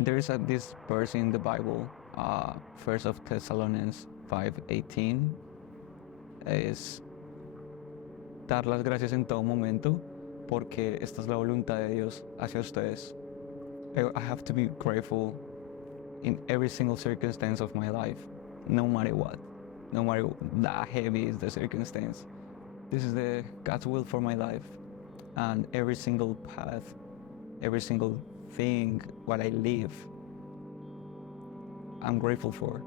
There is this verse in the Bible, First of Thessalonians 5:18, es dar las gracias en todo momento porque esta es la voluntad de Dios hacia ustedes. I have to be grateful in every single circumstance of my life, no matter what, no matter how heavy is the circumstance. This is the God's will for my life, and every single path, every single thing, what I live, I'm grateful for.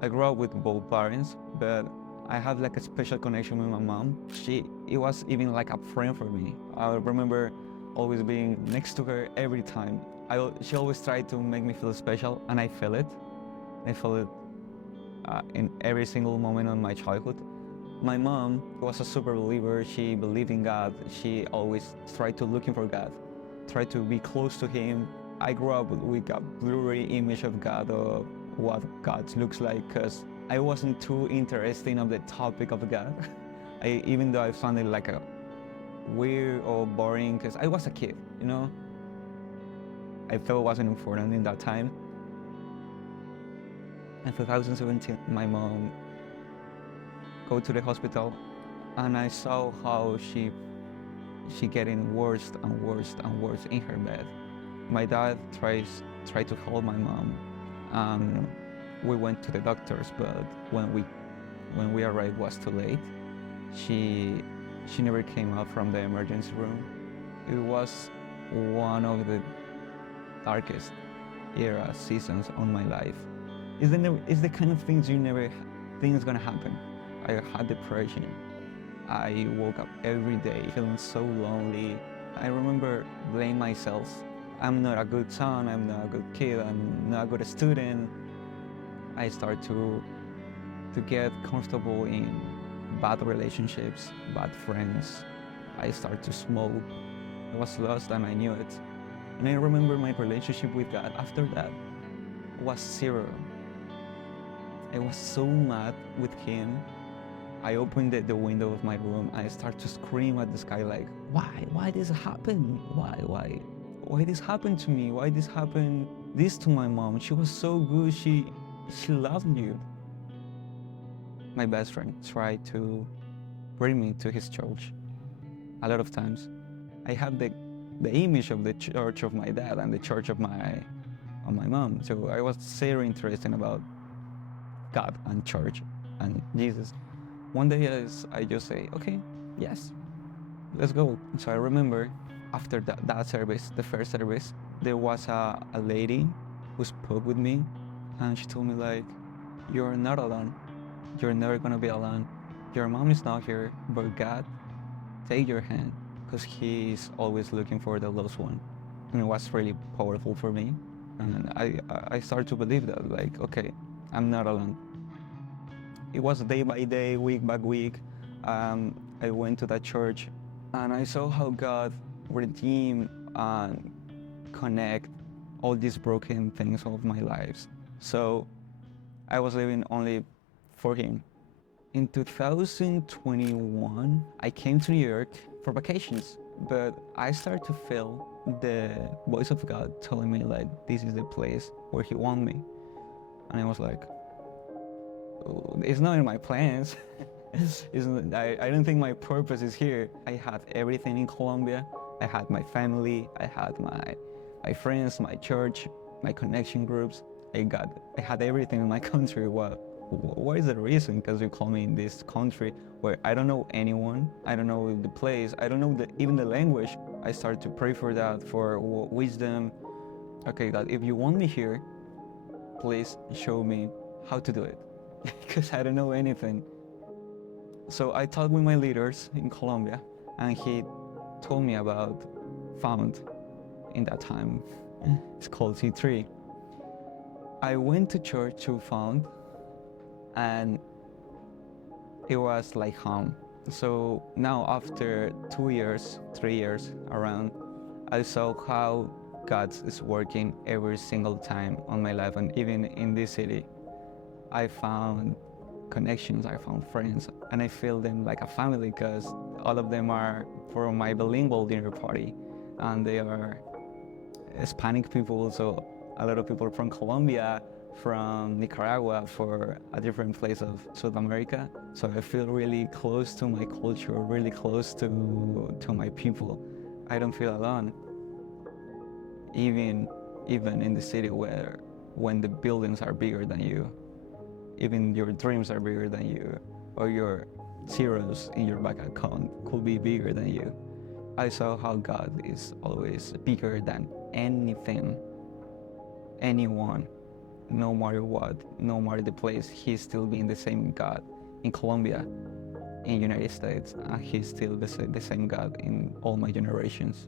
I grew up with both parents, but I have like a special connection with my mom. It was even like a friend for me. I remember always being next to her every time. She always tried to make me feel special, and I felt it. I felt it in every single moment of my childhood. My mom was a super believer. She believed in God. She always tried to looking for God, tried to be close to Him. I grew up with a blurry image of God, of what God looks like, because I wasn't too interested in the topic of God. Even though I found it like a weird or boring, because I was a kid, you know? I felt it wasn't important in that time. In 2017, my mom go to the hospital, and I saw how she getting worse and worse and worse in her bed. My dad tried to help my mom. We went to the doctors, but when we arrived, it was too late. She never came out from the emergency room. It was one of the darkest seasons on my life. It's the kind of things you never think is gonna happen. I had depression. I woke up every day feeling so lonely. I remember blaming myself. I'm not a good son, I'm not a good kid, I'm not a good student. I start to get comfortable in bad relationships, bad friends. I start to smoke. I was lost and I knew it. And I remember my relationship with God after that was zero. I was so mad with Him. I opened the window of my room. I start to scream at the sky like, why this happen? Why this happened to me? Why this happened this to my mom? She was so good. She loved you. My best friend tried to bring me to his church. A lot of times, I have the image of the church of my dad and the church of my mom. So I was very interested about God and church and Jesus. One day I just say, okay, yes, let's go. So I remember after that service, the first service, there was a lady who spoke with me, and she told me like, you're not alone. You're never gonna be alone. Your mom is not here, but God, take your hand, because He's always looking for the lost one. And it was really powerful for me. And I started to believe that, like, okay, I'm not alone. It was day by day, week by week. I went to that church, and I saw how God redeem and connect all these broken things of my lives. So I was living only for Him. In 2021, I came to New York for vacations, but I started to feel the voice of God telling me like, this is the place where He wants me. And I was like, oh, it's not in my plans. I don't think my purpose is here. I had everything in Colombia. I had my family, I had my friends, my church, my connection groups. I had everything in my country. What is the reason? Because you call me in this country where I don't know anyone, I don't know the place, I don't know even the language. I started to pray for that, for wisdom. Okay, God, if you want me here, please show me how to do it, because I don't know anything. So I talked with my leaders in Colombia, and he told me about FOUNT in that time. It's called C3. I went to church to FOUNT, and it was like home. So now after 2 years, 3 years around, I saw how God is working every single time on my life, and even in this city. I found connections, I found friends, and I feel them like a family, because all of them are from my bilingual dinner party. and they are Hispanic people, so a lot of people from Colombia, from Nicaragua, for a different place of South America. So I feel really close to my culture, really close to my people. I don't feel alone. Even in the city when the buildings are bigger than you, even your dreams are bigger than you, or your zeros in your bank account could be bigger than you. I saw how God is always bigger than anything, anyone, no matter what, no matter the place. He's still being the same God in Colombia, in United States, and he's still the same God in all my generations.